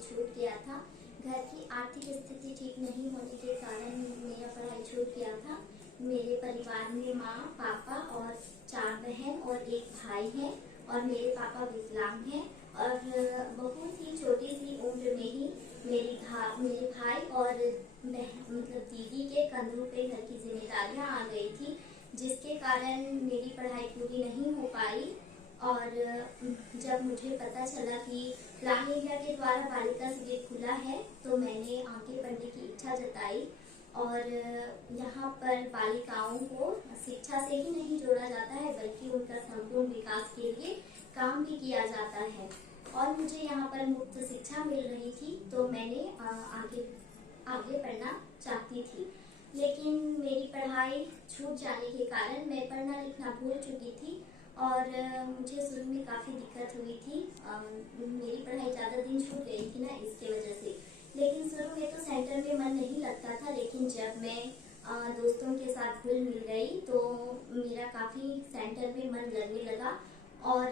छूट गया था। घर की आर्थिक स्थिति ठीक नहीं होने के कारण मेरा पढ़ाई छूट गया था। मेरे परिवार में माँ, पापा और 4 बहन और 1 भाई है और मेरे पापा विकलांग हैं। और बहुत ही छोटी सी उम्र में ही मेरे भाई और मतलब दीदी के कंधों पे घर की जिम्मेदारियां आ गई थी, जिसके कारण मेरी पढ़ाई पूरी नहीं हो पाई। और जब मुझे पता चला कि प्लान इंडिया के द्वारा बालिका शिविर खुला है तो मैंने आगे बढ़ने की इच्छा जताई। और यहाँ पर बालिकाओं को शिक्षा से ही नहीं जोड़ा जाता है बल्कि उनका संपूर्ण विकास के लिए काम भी किया जाता है। और मुझे यहाँ पर मुफ्त शिक्षा मिल रही थी तो मैंने आगे पढ़ना चाहती थी, लेकिन मेरी पढ़ाई छूट जाने के कारण मैं पढ़ना लिखना भूल चुकी थी और मुझे शुरू में काफ़ी दिक्कत हुई थी। मेरी पढ़ाई ज़्यादा दिन छूट गई थी ना, इसके वजह से। लेकिन शुरू में तो सेंटर में मन नहीं लगता था, लेकिन जब मैं दोस्तों के साथ घुल मिल गई तो मेरा काफ़ी सेंटर में मन लगने लगा। और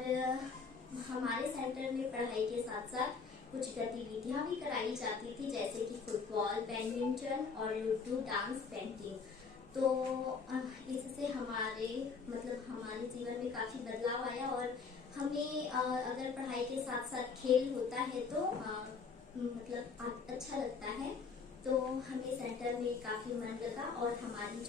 हमारे सेंटर में पढ़ाई के साथ साथ कुछ गतिविधियां भी कराई जाती थी, जैसे कि फुटबॉल, बैडमिंटन और लूडो, डांस, पेंटिंग। तो इससे हमारे जीवन में काफ़ी बदलाव आया। और हमें अगर पढ़ाई के साथ साथ खेल होता है तो अच्छा लगता है। तो हमें सेंटर में काफ़ी मन लगा और हमारी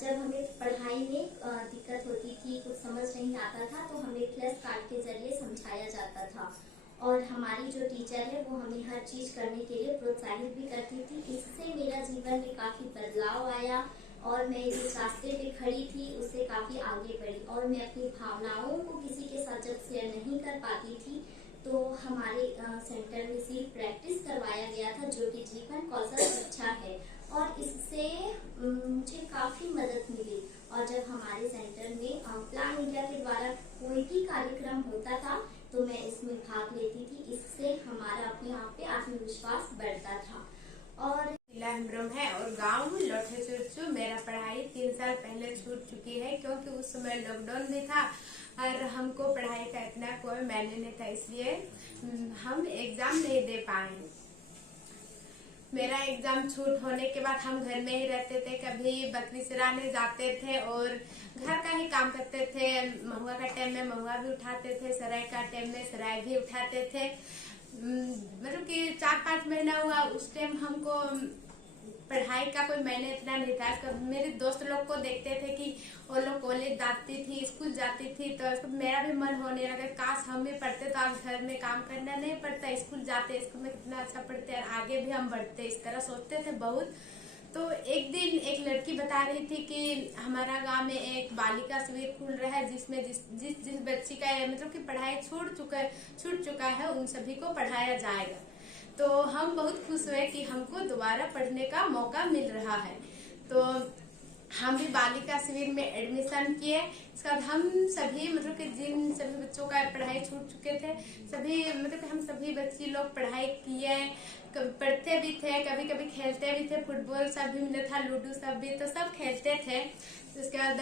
जब हमें पढ़ाई में दिक्कत होती थी, कुछ समझ नहीं आता था तो हमें फ्लैश कार्ड के जरिए समझाया जाता था। और हमारी जो टीचर है वो हमें हर चीज़ करने के लिए प्रोत्साहित भी करती थी। इससे मेरा जीवन में काफ़ी बदलाव आया और मैं जिस रास्ते पे खड़ी थी उससे काफ़ी आगे बढ़ी। और मैं अपनी भावनाओं को किसी के साथ जब शेयर नहीं कर पाती थी तो हमारे सेंटर में सिर्फ प्रैक्टिस करवाया गया था, जो कि जीवन कौशल शिक्षा है। और इससे मुझे काफ़ी मदद मिली। और जब हमारे सेंटर में प्लान इंडिया के द्वारा कोई भी कार्यक्रम होता था तो मैं इसमें भाग लेती थी। इससे हमारा अपने आप पे आत्मविश्वास बढ़ता था। और जिला हिमरम है और गांव लोठे चुरचू। मेरा पढ़ाई 3 साल पहले छूट चुकी है क्योंकि उस समय लॉकडाउन भी था और हमको पढ़ाई का इतना कोई मायने नहीं था, इसलिए हम एग्जाम नहीं दे पाए। मेरा एग्जाम छूट होने के बाद हम घर में ही रहते थे, कभी बकरी चराने जाते थे और घर का ही काम करते थे। महुआ का टाइम में महुआ भी उठाते थे, सराय का टाइम में सराय भी उठाते थे। मतलब कि 4-5 महीना हुआ, उस टाइम हमको पढ़ाई का कोई मैंने इतना नहीं था। मेरे दोस्त लोग को देखते थे कि वो लोग कॉलेज जाती थी, स्कूल जाती थी, तो मेरा भी मन होने लगा काश हम भी पढ़ते तो आज घर में काम करना नहीं पड़ता, स्कूल जाते, स्कूल में कितना अच्छा पढ़ते और आगे भी हम बढ़ते, इस तरह सोचते थे बहुत। तो एक दिन एक लड़की बता रही थी कि हमारा गांव में एक बालिका शिविर खुल रहा है जिसमें जिस बच्ची का मतलब कि पढ़ाई छूट चुका है उन सभी को पढ़ाया जाएगा। तो हम बहुत खुश हुए कि हमको दोबारा पढ़ने का मौका मिल रहा है। तो हम भी बालिका शिविर में एडमिशन किए। इसके बाद हम सभी मतलब कि जिन सभी बच्चों का पढ़ाई छूट चुके थे सभी मतलब कि हम सभी बच्ची लोग पढ़ाई किए, पढ़ते भी थे, कभी कभी खेलते भी थे, फुटबॉल सब भी मिला था, लूडो सब भी, तो सब खेलते थे। उसके बाद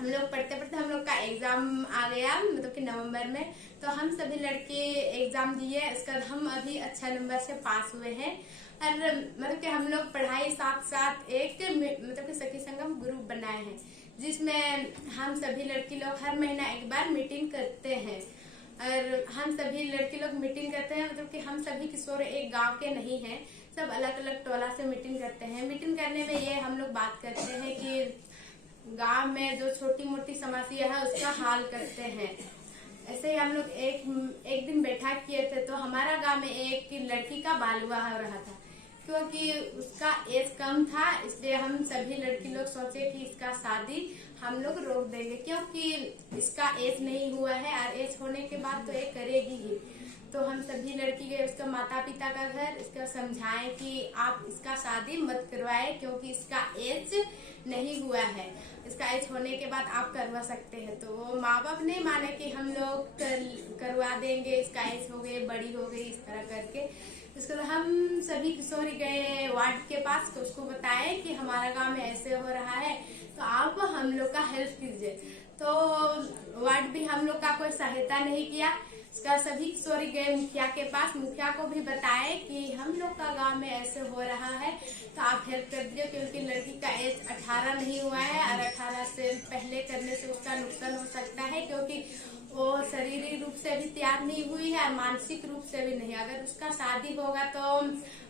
हम लोग पढ़ते पढ़ते हम लोग का एग्जाम आ गया मतलब कि नवंबर में, तो हम सभी लड़के एग्जाम दिए। इसके बाद हम अभी अच्छा नंबर से पास हुए हैं। और मतलब कि हम लोग पढ़ाई साथ साथ एक मतलब कि सखी संगम ग्रुप बनाए हैं जिसमें हम सभी लड़की लोग हर महीना एक बार मीटिंग करते हैं। और हम सभी लड़की लोग मीटिंग करते हैं, मतलब कि हम सभी किशोर एक गांव के नहीं हैं, सब अलग अलग टोला से मीटिंग करते हैं। मीटिंग करने में ये हम लोग बात करते हैं कि गांव में जो छोटी मोटी समस्या है उसका हल करते हैं। ऐसे ही हम लोग एक दिन बैठा किए थे, तो हमारा गांव में एक लड़की का बाल विवाह हो रहा था। क्योंकि उसका एज कम था इसलिए हम सभी लड़की लोग सोचे कि इसका शादी हम लोग रोक देंगे, क्योंकि इसका एज नहीं हुआ है और एज होने के बाद तो ये करेगी ही। तो हम सभी लड़की गए उसका माता पिता का घर, इसका समझाएं कि आप इसका शादी मत करवाएं क्योंकि इसका एज नहीं हुआ है, इसका एज होने के बाद आप करवा सकते हैं। तो वो माँ बाप नहीं माने कि हम लोग करवा देंगे, इसका एज हो गई, बड़ी हो गई, इस तरह करके। इसके बाद हम सभी किशोरी गए वार्ड के पास, तो उसको बताए कि हमारा गांव में ऐसे हो रहा है तो आप हम लोग का हेल्प कीजिए। तो वार्ड भी हम लोग का कोई सहायता नहीं किया। इसका सभी किशोरी गए मुखिया के पास, मुखिया को भी बताए कि हम लोग का गांव में ऐसे हो रहा है तो आप हेल्प कर दीजिए, क्योंकि लड़की का एज 18 नहीं हुआ है और 18 से पहले करने से उसका नुकसान हो सकता है, क्योंकि वो शारीरिक रूप से भी तैयार नहीं हुई है और मानसिक रूप से भी नहीं। अगर उसका शादी होगा तो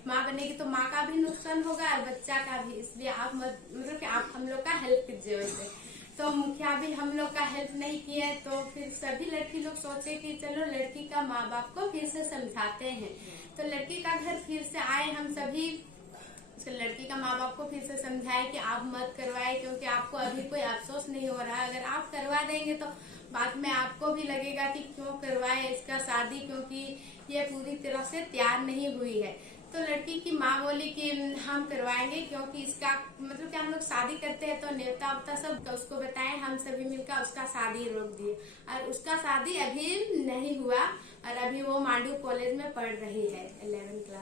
माँ बनेगी तो माँ का भी नुकसान होगा और बच्चा का भी, इसलिए आप मतलब कि आप हम लोग का हेल्प कीजिए वैसे। तो मुखिया भी हम लोग का हेल्प नहीं किए, तो फिर सभी लड़की लोग सोचे कि चलो लड़की का माँ बाप को फिर से समझाते हैं। तो लड़की का घर फिर से आए हम सभी, लड़की का माँ बाप को फिर से समझाए कि आप मत करवाए, क्योंकि आपको अभी कोई अफसोस नहीं हो रहा है। अगर आप करवा देंगे तो बाद में आपको भी लगेगा कि क्यों करवाए इसका शादी, क्योंकि ये पूरी तरह से तैयार नहीं हुई है। तो लड़की की माँ बोली कि हम करवाएंगे, क्योंकि इसका मतलब कि हम लोग शादी करते हैं तो न्योता वोता सब तो उसको बताए, हम सभी मिलकर उसका शादी रोक दिए और उसका शादी अभी नहीं हुआ और अभी वो मांडू कॉलेज में पढ़ रही है 11वीं क्लास।